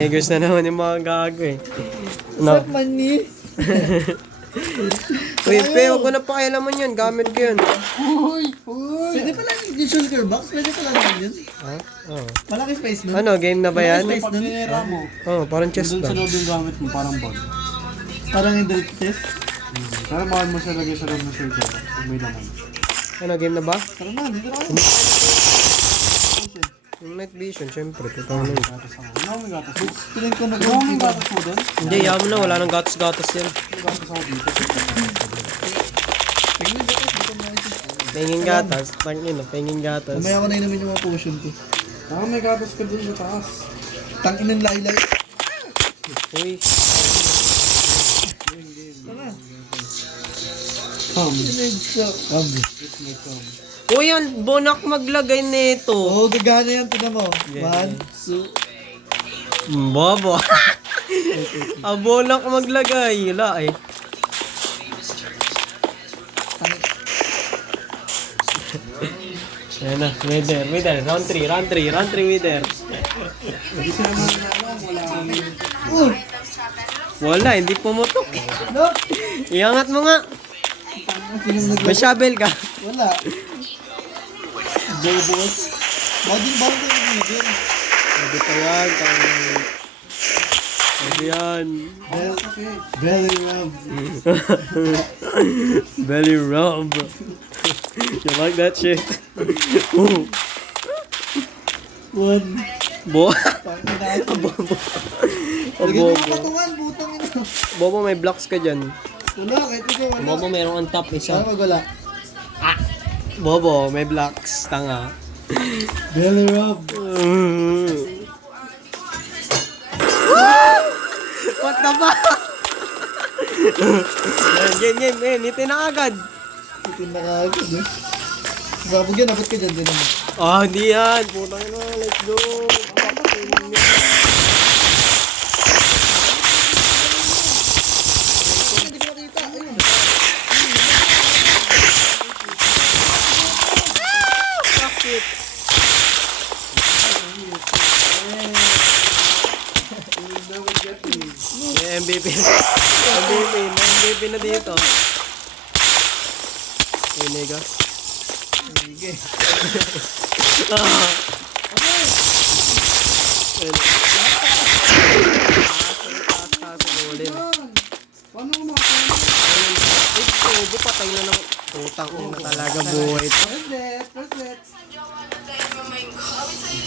Negers na naman yung mga gago eh. No. Sap mani. Uy, pe, huwag ko na pakialaman yun. Gamit ko yun. Uy! Pwede pala yung shulker box? Pwede pala naman yun? Ha? Oo. Malaki space nun? Ano, game na ba yan? Malaki space Pag nun? ninira mo, Oo, parang chest doon sa lang. loob yung gamit mo, parang bag. Parang yung delete test? Pero mahal mo siya lagay sa loob ng circle kung may laman. Ano, game na ba? Tara na, dito na kayo. Yung night vision, syempre. Totoo na yun. Gatas ako. Ano may gatas mo? Piling ko na Ano may gatas mo doon? Hindi, yaman na. Wala nang gatos-gatos yan. May gatas ako dito. Penging gatas. Tangin na, penging gatas. Mamaya ko na inumin yung mga potion ko. Parang may gatas ka doon sa taas. Tangin ng laylay. Uy, Tara. Come. Kami. It's my come. uy, yan. Bonak maglagay nito. Oo, gagana yan. Tignan mo. Yeah. 1, 2. Bobo. Bonak maglagay. Wala eh. Yan na, wither. Round 3, wither. Hindi sila naman alam, wala kami. Wala, hindi pumutok. No! Iangat mo nga. May shovel ka. Wala. Bobos. Baging bago yung video. Pwede pa yan. Pwede yan. Belly rub. Belly rub. You like that shit? Ooh. 1. Bo. Tangin na ako. Bobo. Lagyan mo Bobo. yung patungan. Butang ina. Bobo, may blocks ka dyan. Wala. Kahit ikaw wala. Bobo, merong on top isa. Sana magwala. Bobo, may blocks. Tanga. Belly rub. What the fuck? Game. Hitin na agad. Titin na kagad eh. Sabog yan. Abot ka dyan din naman. Ah, hindi yan. Putang ina, let's go. Hindi ko makita. Ayun. Fuck it. May MVP. MVP na dito. Ay, nega. Sige. Paano ko makakaya? Ito, patay na ng utang na talaga buhay. First let.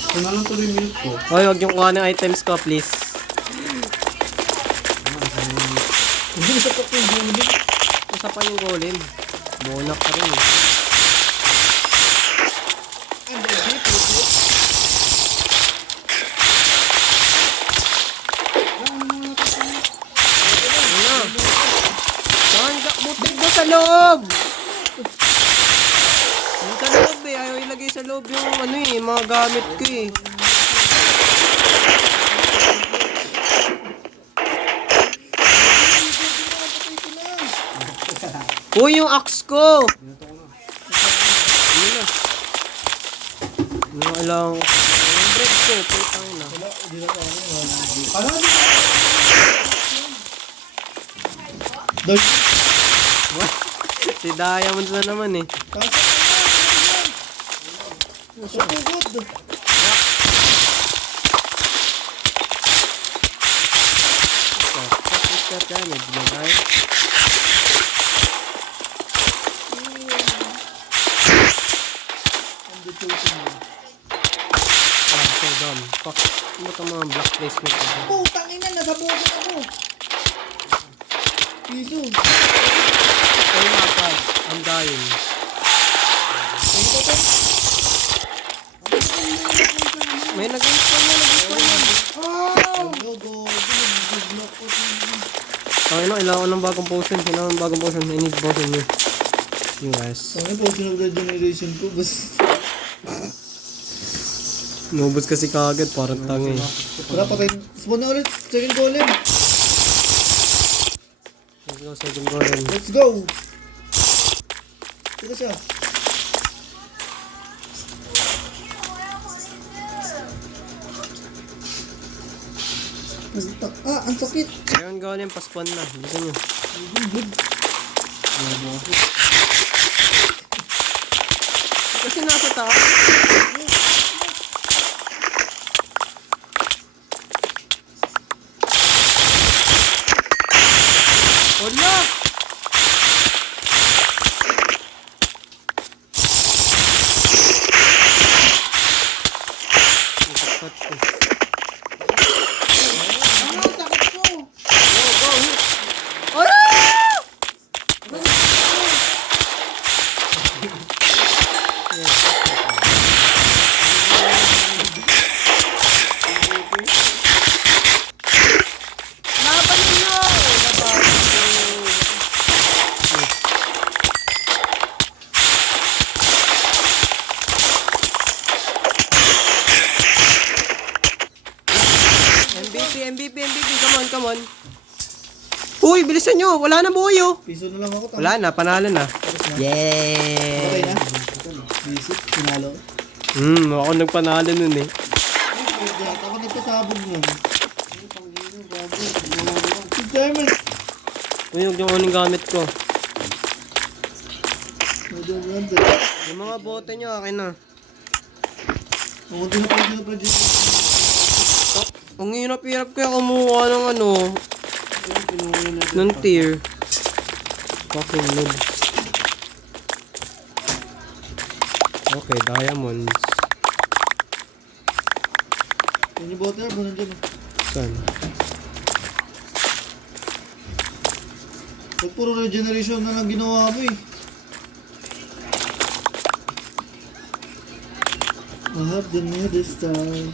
Kung lang tuloy yung milk ko. Hoy, wag yung kuha ng items ko, please. Hindi sa top yung gulo. Isa pa yung golem. Bonak ka rin eh. Ano? Saan ka? Butik mo sa loob! Yung sa loob eh. Ayaw ilagay sa loob yung ano eh. Mga gamit ko eh. Uy, yung axe ko! Ano na? Ano alang? Yung bread ko, putang na. Dog. What? Si Diamond na naman eh. So good. What is that damage, my guy? Ah, so dumb. Fuck. Ano itong mga black placement ko? Putang ina, nasabugan ako. Piso. Oh my god, I'm dying. May nag-install na. Go, go. Block ko. Okay no, kailangan ko ng bagong potion. I need potion nyo. US. Ang ito, sinugad generation ko. Bas. Nubos kasi kagad, parang tanga eh. Tara, patay. Spawn na ulit. Second golem. Let's go, second golem. Let's go. Ito siya. Nagtak. Ah, ang sakit. Ayun galing, paspawn na. Gusto nyo. Good. Kasi nasa taas. Wala! Ano, sakit ko. Laban ninyo! Laban ninyo! MVP. Come on, come on. Uy, bilisan nyo. Wala na buhay, oh. Piso na lang ako. Wala na, panalo na. Okay Yeah! na? Visit, pinalo. Ako nagpanalo nun eh. Ako nagkasabog nun. Si Diamond. Uy, huwag yung uning gamit ko. Madamanda. Yung mga bote nyo, akin na. Mamunti na pala sila project. Ang hirap-hirap kaya kumuha ng ano, ng tier. Fucking noobs. Okay, diamonds. Yan yung butter, ba nandiyan? Saan? Ba't puro regeneration na lang ginawa mo eh? I have the nearest time.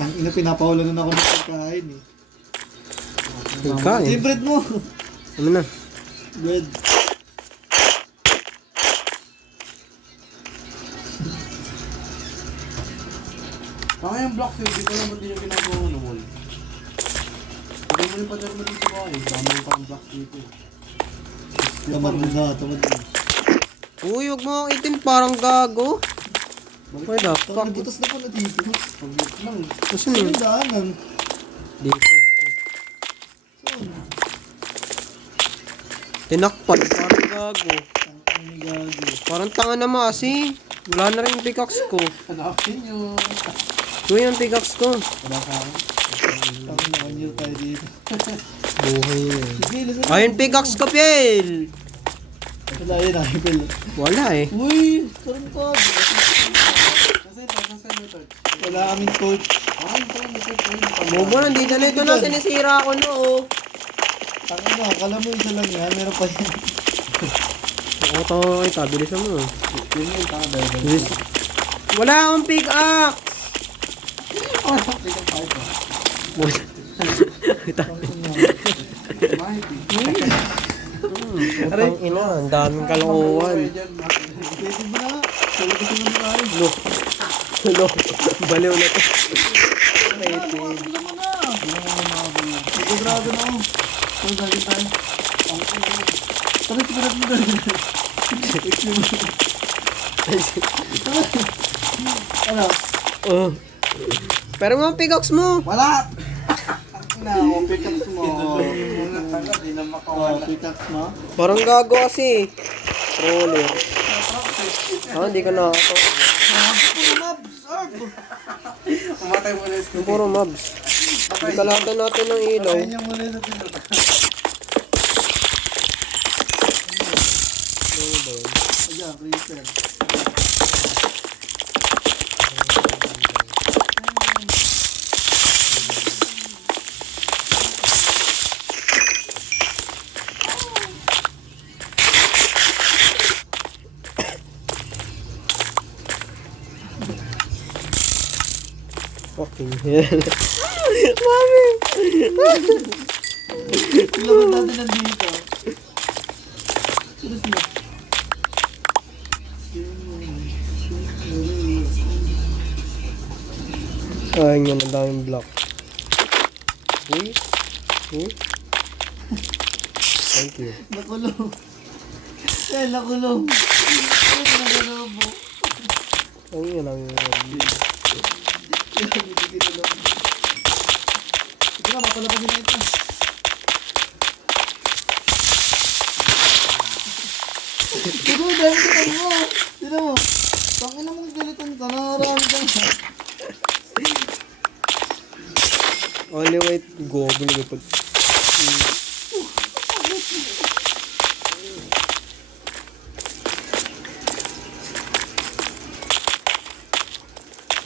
Ang ina, pinapawalan na ako ng pagkain eh. Pagkain? Yung bread mo! Ano na? Bread. Saka yung block save, di ko alam ba't di yung ginagawa ng wall. Hindi mo yung pader mo dito sa bahay. Dami yung parang block dito. Tamad mo na, tamad mo. Uy, huwag mo akong itin, parang gago. Why the fuck? Fuck, butas na pala dito. Pag-hit lang. Gusto Saan niyo? yung daanan? Dito. Saan? Tinakpan, parang gago. Ang gago. Parang tanga na masi. Wala na rin yung pickaxe ko. Hanapin nyo. Uy, yung pickaxe ko. Wala ka akin. Parang nakanyil tayo dito. Buhay na yun. Sige, listen. Ayun, pickaxe ko, Piel! Wala yun, nakipil. Wala eh. Uy! Karoon ko. Nasa ito, nasa ito. Wala kaming torch. Ay, ito, ito. Bobo, nandito na ito na. Sinisira ako no. Tangin mo, akala mo isa lang yan. Meron pa yan. Ako to, ito. Bilisan mo. Yun yung tanga dahil. Bilis. Wala akong pickaxe! Pick up tayo pa. Mahit eh. Utang ina, ang daming kalokohan. Pwede ba na? Salo kasi naman tayo. Hello, baliw na to. Wala mo na. Sigurado na ako. Saan gagawin tayo? Tara, sigurado mo gagawin. Ano? Oh. Pero mga pickaxe mo. Wala! Na, o pick up mo. Muna tanga, di na Oh, makawala. pickaxe mo? Parang gago kasi. Roller. Hindi ka nakaka. Puro mobs! Umatay mo na yung Yung puro mobs. Kalatan natin ng ilaw. Pakain niya muna sa pinto. Ayan, creeper. Fucking hell. Mami! Laban natin nandito. Seriously. Ay, nga, ang daming block. Uy. Uy. Thank you. Nakulong. Eh, nakulong. Ano na nanobo? Ang yun lang yung... papalapasin na ito. Ito, dahil kita mo. Tira mo. Tangin na mong skeleton ka. Nakarami ka na. Only way to go. Gulo pag...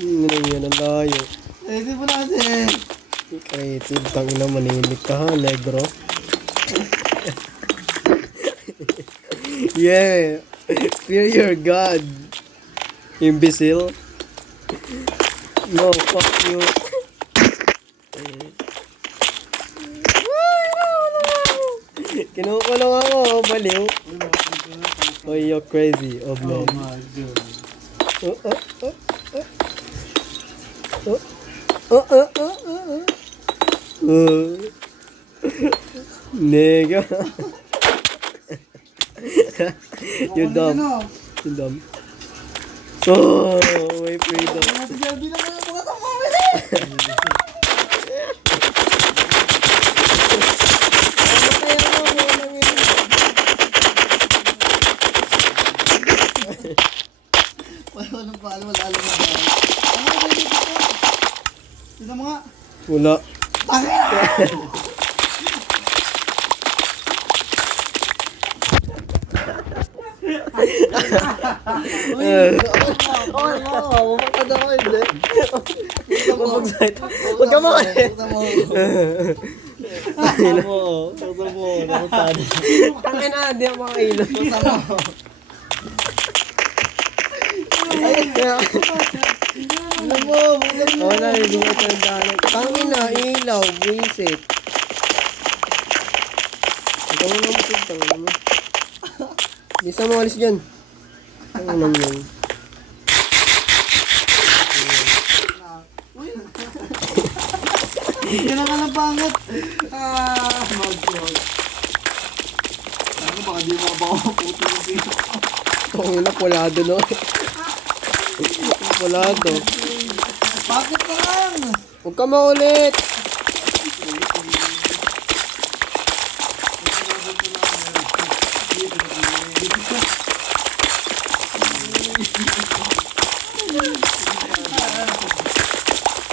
Yan ang layo. Eh, di mo na kasi. Creative, tangina, manilig ka ha, negro. Yeah, fear your God, imbecile. No, fuck you. Kinukulong ako, baliw. Oh, you're crazy, oh man. my God. Nigga. You're dumb. Ano? You're dumb. Oh, may freedom. Ate Shelby na kayo mga kamamili. Walang palo, wala alam na ba? Ano ba yung dito? Tignan mo nga. Wala. Oo, pumatad ako, hindi. Huwag ka makalit. Tignan mo. Tignan mo. Nakutado. Ang ina, hindi ako makailot. Tignan mo. Wala, hindi ko ito yung daanan. Tangina, ilaw, buisit. Ikaw mo naman sila, tangina mo. Bisa mo alis dyan. Tangina mo yun. Kailan ka ng pangat? My God. Ano baka di mo ba ako puto yung dito? Tangina, pulado no. Pulado. Bakit ka lang? Huwag ka maulit.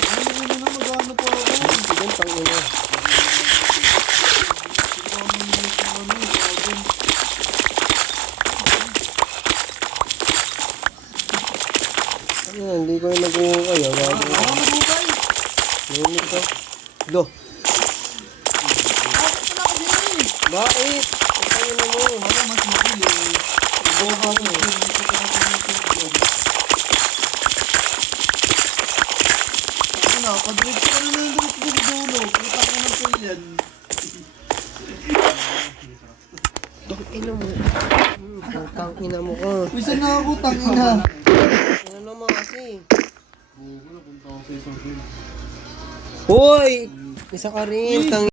Ano na magano po ako? Sige, tangina. Ano, hindi ko yung nag-uong kayo. Ako nabukay. Nahimik ko. Do. Bakit ka na kasi? Bakit? Tangina mo. Wala mas mabilis. Ibawa ka mo. Ano, pag-direct ka na ng direct ka sa dulo. Puta ka ng tool yan. Tangina mo. Tangina mo ka. Bisa na ako, tangina. Ano naman kasi? Bugo na, punta ako sa isang film. Hoy! Isa ka rin.